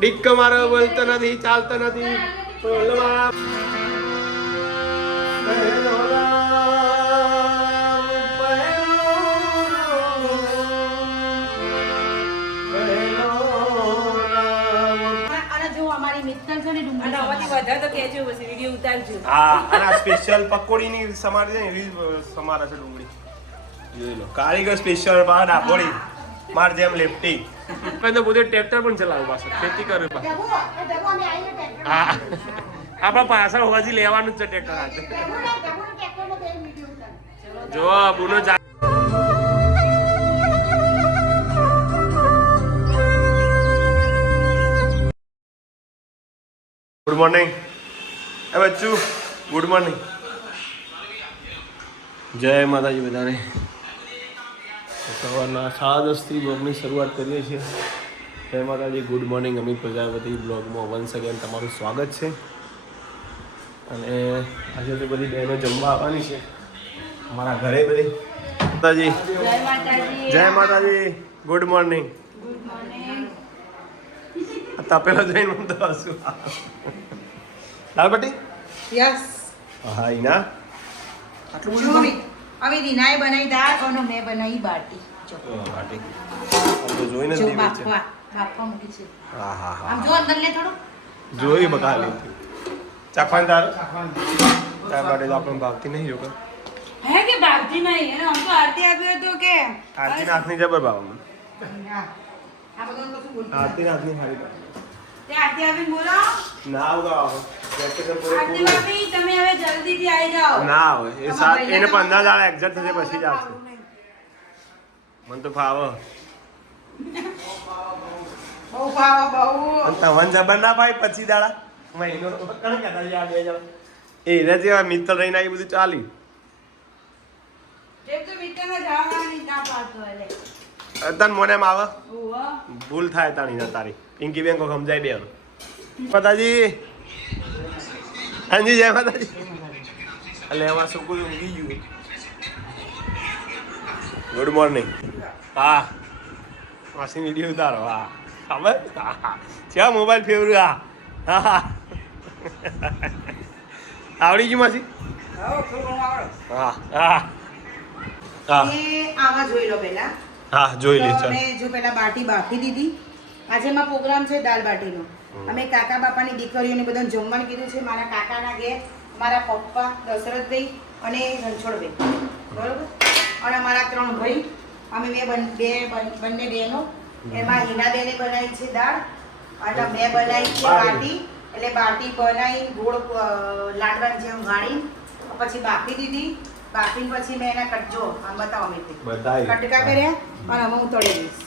ડિક્ક મારો બોલતો નથી, ચાલતો નથી. સ્પેશિયલ પકોડીની સમારે છે એવી સમારે છે ડુંગળી. જોઈ લો, કારીગર સ્પેશિયલ બહાર ડાબોડી માર જેમ લેફ્ટી. તો પોતે ટ્રેક્ટર પણ ચલાવું પાછળ, ખેતી કરું પાછળ. હા, આપણા પાછળ હોવાથી લેવાનું જ છે ટ્રેક્ટર હાથે. જો બુનો ગુડ મોર્નિંગ. એ બચ્ચું ગુડ મોર્નિંગ. જય માતાજી બધાને. સવારના 10:30 બ્લોગની શરૂઆત કરીએ છીએ. જય માતાજી, ગુડ મોર્નિંગ. અમિત પ્રજાપતિ બ્લોગમાં વન્સ અગેન તમારું સ્વાગત છે. અને આજે તો બધી બહેનો જમવા આવવાની છે અમારા ઘરે બધી. માતાજી જય માતાજી, ગુડ મોર્નિંગ. તપેલો જઈને હું તો હસું. દાળબાટી? યસ. હા ઈના આટલું બધું હવે રીનાએ બનાવી દાળ અને મેં બનાવી બાટી. જો બાટી તો જોઈને જ દીધી છે. બાફવા મૂકી છે. હા હા હા. આમ જો અંદર લે થોડું. જોઈ બકાલી. ચાખવાન દાળ બાટી તો આપણને ભાવતી નહીં જો. હે કે ભાવતી નહીં એને આમ તો આરતી આપ્યો તો કે આરતી નાથની જબર ભાવ મને. આ બધું કશું બોલતો આરતી નાથની સારી ભાવ. તે આરતી આવીને બોલો. ના આવો આરતી ભાભી તમે હવે જલ્દીથી આવી જાઓ. ના આવે એ સાત એને 15 દાડા એક્ઝેક્ટ થશે પછી જ આવશે. મને તો ભાવ બહુ ભાવ બહુ. તમને જબર ના ભાઈ પછી દાડા મહિનો કણ કહેતા યાદ આવી જાવ. એને જેવા મિત્ર રહીને આવી બધું ચાલ્યું. એક તો મિત્રને જવાની ના પાડતો એટલે તન મને એમ આવે ઓહો ભૂલ થાય તાણી તારી. પિંકી બેન કો સમજાય બે માતાજી. હાજી જય માતાજી. એટલે એમાં શું કોઈ ઊંઘી ગયું. Good morning. હા માસી વિડીયો ઉતારો. હા ખબર છે મોબાઈલ ફેવરું. હા હા હા આવડી ગયું માસી? હા હા હા એ આમાં જોઈ લો પહેલા. હા જોઈ લે. તો મેં જો પહેલા બાટી બાફી દીધી. આજે એમાં પ્રોગ્રામ છે દાળ બાટીનો. અમે કાકા બાપાની દીકરીઓને બધાને જમવાનું કીધું છે. મારા કાકાના ઘેર મારા પપ્પા દશરથભાઈ અને રણછોડભાઈ બરોબર. અને અમારા 3 ભાઈ અમે બંને બહેનો. એમાં હિનાબેને બનાવી છે દાળ અને મેં બનાવી છે બાટી. એટલે બાટી બનાવી ગોળ લાડવાની જેમ ગાળી પછી બાફી દીધી. બાફીને પછી મેં એના કટજો આમ બતાવો મેં કટકા કર્યા અને હવે હું તળી દઈશ.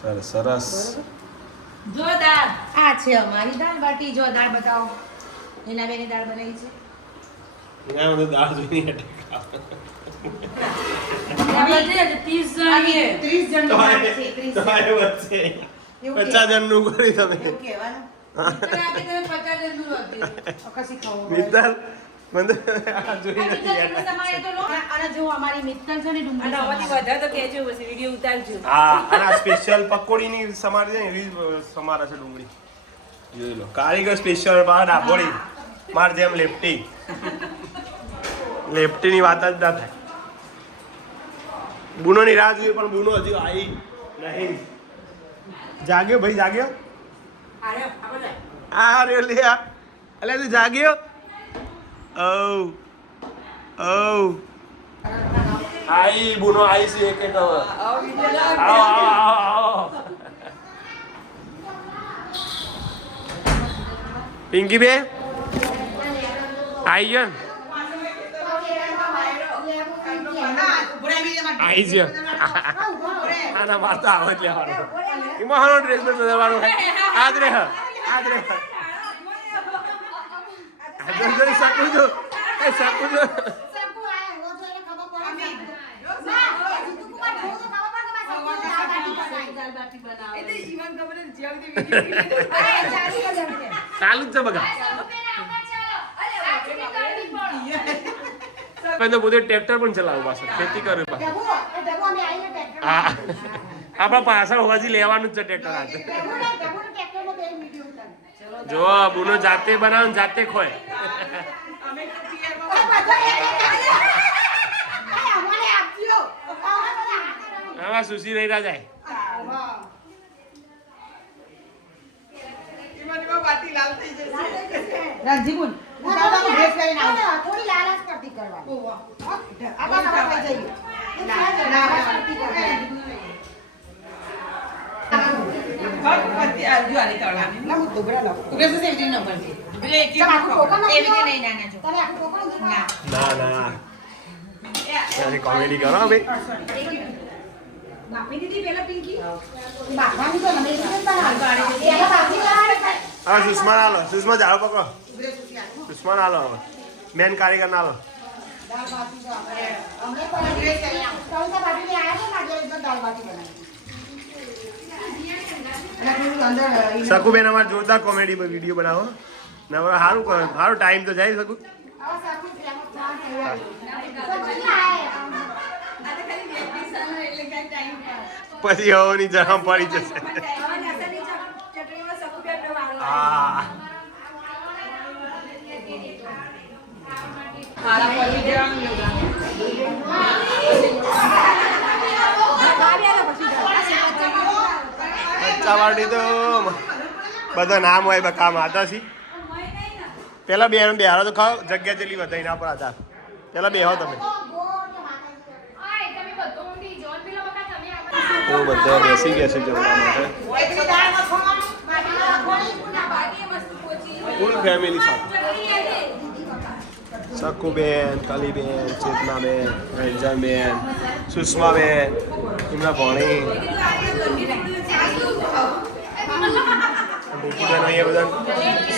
સરસ સરસ. જો દાળ આ છે અમારી દાળ બાટી. જો દાળ બતાવો. હિનાબેની દાળ બનાવી છે. એના મને દાળ જોઈને અટક. 30 જણ તમારે વચ્ચે 50 જણનું કરી તમે. એવું કહેવાનું. મિત્ર મને આ જોઈને અને જો અમારી મિત્તલ છે ને ડુંગળી વધારે તો કેજો પછી વિડિયો ઉતારજો. હા અને સ્પેશિયલ પકોડીની સમારે છે એવી સમારે છે ડુંગળી. જોઈ લો, કારીગર સ્પેશિયલ બહાર ડાબોડી માર જેમ લેફ્ટી. લેફ્ટીની વાત જ ના થાય. બુનોની રાહ જોઈ પણ બુનો હજી આવી નહીં. જાગ્યો ભાઈ જાગ્યો? આ રે લે આ. અલે તું જાગ્યો? ઓ ઓ આઈ બુનો આઈ છે કે તો આવો આવો આવો. પિંકી બે આઈ ગયો. આઈ છે આના મારતા આવે જ લેવાનો. એમાં હાનો ડ્રેસ બદલવાનો આજ રે આજ રે જલ્દી શકું છું. એ શકું છું. ચાલુ જ છે બગા. તો પોતે ટ્રેક્ટર પણ ચલાવું પાછળ, ખેતી કરું પાછળ. હા આપણા પાછળ હોવાથી લેવાનું જ છે ટ્રેક્ટર આજે જો બુનો જાતે બનાવ ને જાતે ખોય હા સુશી રહી જાય રણજીબુન ડ્રેસ કરીને આવો થોડી લાલાશ કરતી કરવા આબા નવા થઈ જઈએ લાલાશ કરતી કરવા ના હું દોબડા લાવ ઉગે છે એવી નંબર છે ના ના ત્યારે કોમેડી કરો ભાઈ બાપી દીદી પેલા પિંકી બાપાની તો નમે છે એલા બાપી કરાવે હા સુષ્મા આલો સુષ્મા જાઓ પકડો સુષ્મા આલો હવે મેન કારીગર ના આલો દાળ બાટી તો અમને પણ ડ્રેસ કરી આવો તો બાટી લે આયા તો માજે તો દાળ બાટી બનાવી શકુબેન અમારે જોરદાર કોમેડી પર વિડીયો બનાવો ને હવે સારું કરો સારો ટાઈમ તો જાય શકું પછી હવાની જરા પડી જશે હા બચ્ચાવાડી તો બધા નામ હોય બકા માતાજી પેલા બે બેહારો તો ખાઓ જગ્યા ચેલી વધારી ના પર હતા પેલા બેહો તમે તો બધા બેસી ગયા છે જમવા માટે ફૂલ ફેમિલી સાથે શકુબેન કલીબેન ચેતનાબેન રંજનબેન સુષ્માબેન એમના ભણી ભૂકીબેન અહીંયા બધા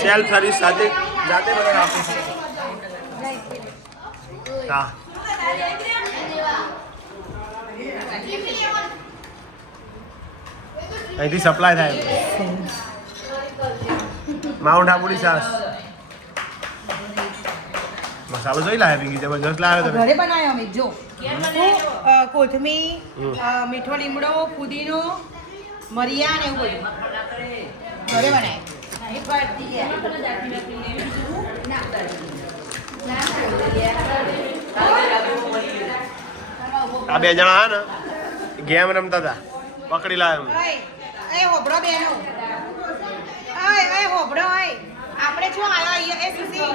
સેલ્ફ સર્વિસ સાથે જાતે બધા રાખે છે હા અહીંથી સપ્લાય થાય માઉન્ટ આબુની છાસ મસાલો જોઈ લાવે પિંકી જબરજસ્ત લાવે તમે ઘરે બનાવ્યો અમે જો કોથમીર મીઠો લીમડો પુદીનો મરિયા ને એવું બધું ઘરે બનાવ્યો આ બે જણા હા ને ગેમ રમતા હતા પકડી લાવે એ હોબળો બેનો એ હોબળો હોય આપણે શું આવ્યો અહીંયા એ સુસી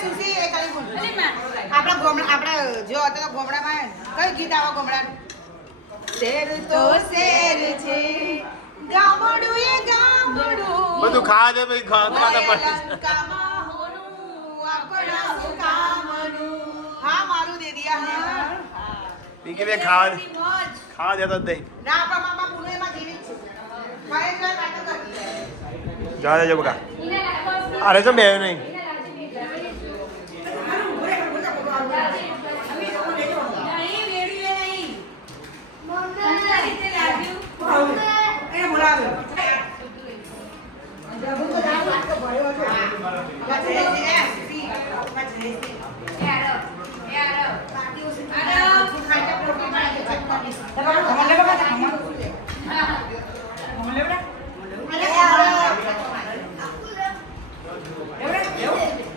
સુસી એ કાલી બોલ આપણા ગોમડા આપણા જો હતો તો ગોમડામાં કયું ગીત આવો ગોમડાનું શેર તો શેર છે ગામડું એ ગામડું બધું ખાવા દે ભાઈ ખાતા પડે લંકામાં હોનું આપણા સુકામનું હા મારું દે દિયા હા પિંકી બે ખાવા દેતો જ નહીં ના આપણા મામા પુણે માં જીવિત છે ખાઈ જાય કાટો કરી જવા દેજો બકા અરે તો બે નહીં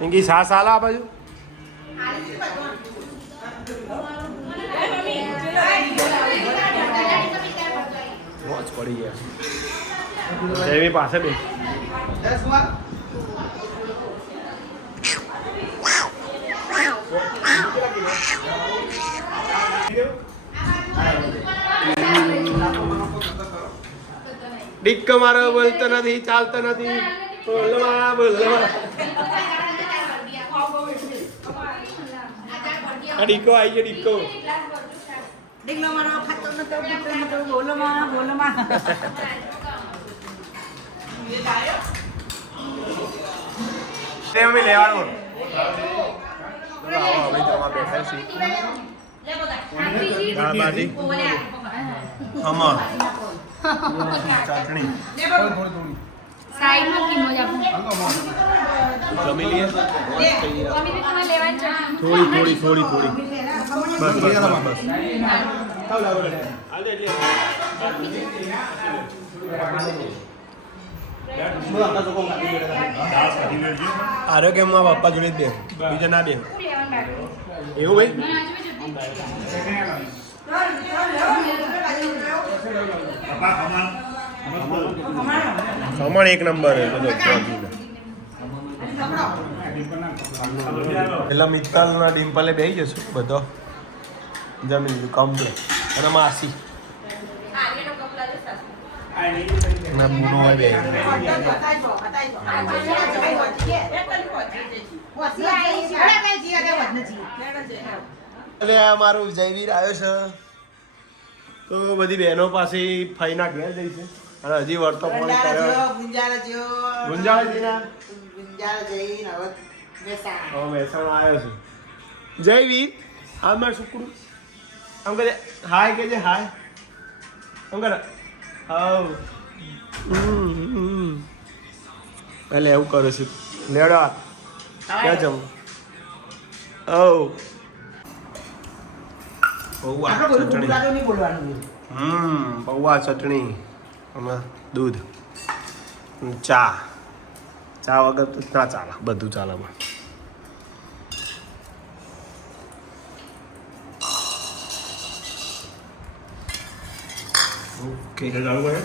પિંકી સાસ આલા આ બાજુ મોજ પડી ગયા જેવી પાસે બે ડિક્કો મારો બોલતો નથી ચાલતો નથી બોલવા બોલવા ડિક્કો આવી ગયો ડિક્કો ડીગલો મારો ખાતો નતો પુત્ર નતો બોલો માં તે અમે લેવાનું આવો અમે જવા બેઠા છીએ દાળ બાટી ખમણ ચટણી સાઈડમાં કિંમત આપો જમી લઈએ મમ્મીને તમારે લેવાની છે થોડી બસ આરોગ્યમાં પપ્પા જોડે જ બે બીજા ના બે એવું ભાઈ ખમણ એક નંબર પેલા મિત્તલના ડિમ્પલે બેસી જશું બધો જમી લીધું કમ્પ્લેટ અને માસી ના બુનો હોય બે એટલે આ મારો જયવીર આવ્યો છે તો બધી બહેનો પાસે ફઈના ઘેર જઈ છે અને હજી વર્તો પણ કર્યો ગુંજાળજીના મહેસાણા આવ્યો છું જયવીર આ મારું છોકરું આમ કહે હાય કે છે હાય આમ કરે હાવ એટલે એવું કરે છે લેડો ક્યાં જમ પૌવા ચટણી પૌવા ચટણી અને દૂધ ચા વગર તો ના ચાલે બધું ચાલે ઓકે ચાલુ કરે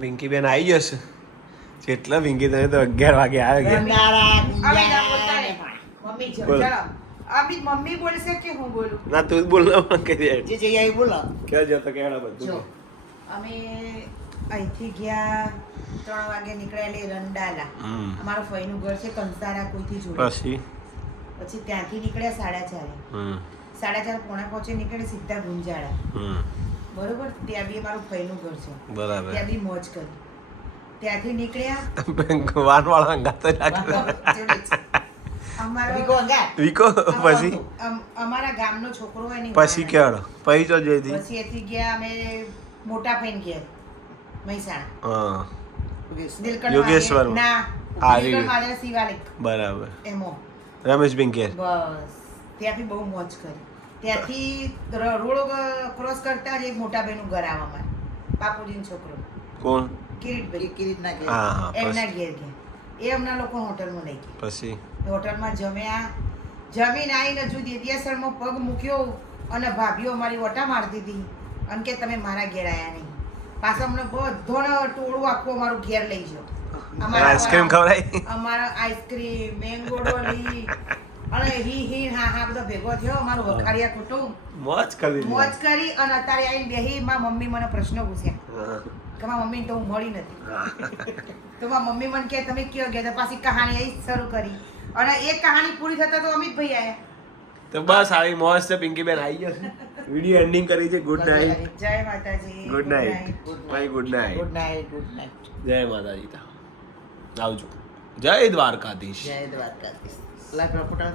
પિંકી બેન આવી જશે કેટલા પિંકી તમે તો 11 વાગે આવ્યો મમ્મી બોલશે કે હું બોલું ના તું જ બોલ ના કે જે જઈ બોલો ક્યાં જતો કેડા બધું અમે અહીંથી ગયા 3 વાગે નીકળ્યા રંડાલા અમારો ફઈનું ઘર છે કંસારા કોઈથી જોડે પછી ત્યાંથી નીકળ્યા 4:30 પોણા પહોંચે નીકળે સીધા ગુંજાળા બરોબર ત્યાં બી અમારું ફઈનું ઘર છે બરાબર ત્યાં બી મોજ કરી ત્યાંથી નીકળ્યા વાનવાળા ગાતો વિકો પછી અમારા ગામનો છોકરો હોય ને પછી કેડો પછી તો જઈતી પછી એથી ગયા અમે મોટા ફેન ઘેર મહેસાણા હા નીલકંઠ યોગેશ્વર મહાદેવ. ના હા, નીલકંઠ મહાદેવ શિવાલિક બરાબર એમો રમેશભાઈ ઘેર બસ ત્યાંથી બહુ મોજ કરી ત્યાંથી રોડ ક્રોસ કરતા જ એક મોટા ભાઈનું ઘર આવવામાં બાપુજીનો છોકરો કોણ કિરીટના હા હા એમના પછી ઘેર ગયા એ અમના લોકો હોટલમાં લઈ ગયા પછી હોટલમાં જમ્યા જમીને આવીને હજુ દેડિયાસરમાં પગ મૂક્યો અને ભાભીઓ અમારી ઓટા મારતી હતી અને કે તમે મારા ઘેર આવ્યા નહીં પાછા અમને બધોને ટોળું આખું અમારું ઘેર લઈ જાઓ આઈસ્ક્રીમ ખવડાવી અમારા આઈસ્ક્રીમ મેંગો ડોલી અને હી હા હા બધો ભેગો થયો અમારું વખાડિયા કુટુંબ મોજ કરી મોજ કરી અને અત્યારે આવીને બેહી મારી મમ્મી મને પ્રશ્ન પૂછ્યા હા. કે મારી મમ્મીને તો હું મળી નથી તો મારી મમ્મી મને કે તમે કયો ગયા તો પાછી કહાણી અહીં શરૂ કરી અને એ કહાણી પૂરી થતા તો અમિતભાઈ આવ્યા તો બસ આવી મોજ છે પિંકીબેન આવી ગયો છે વિડીયો એન્ડિંગ કરી છે ગુડ નાઇટ જય માતાજી ગુડ નાઇટ ભાઈ good night good night good night જય માતાજી તા આવજો જય દ્વારકાધીશ જય દ્વારકાધીશ લાખ રપોટા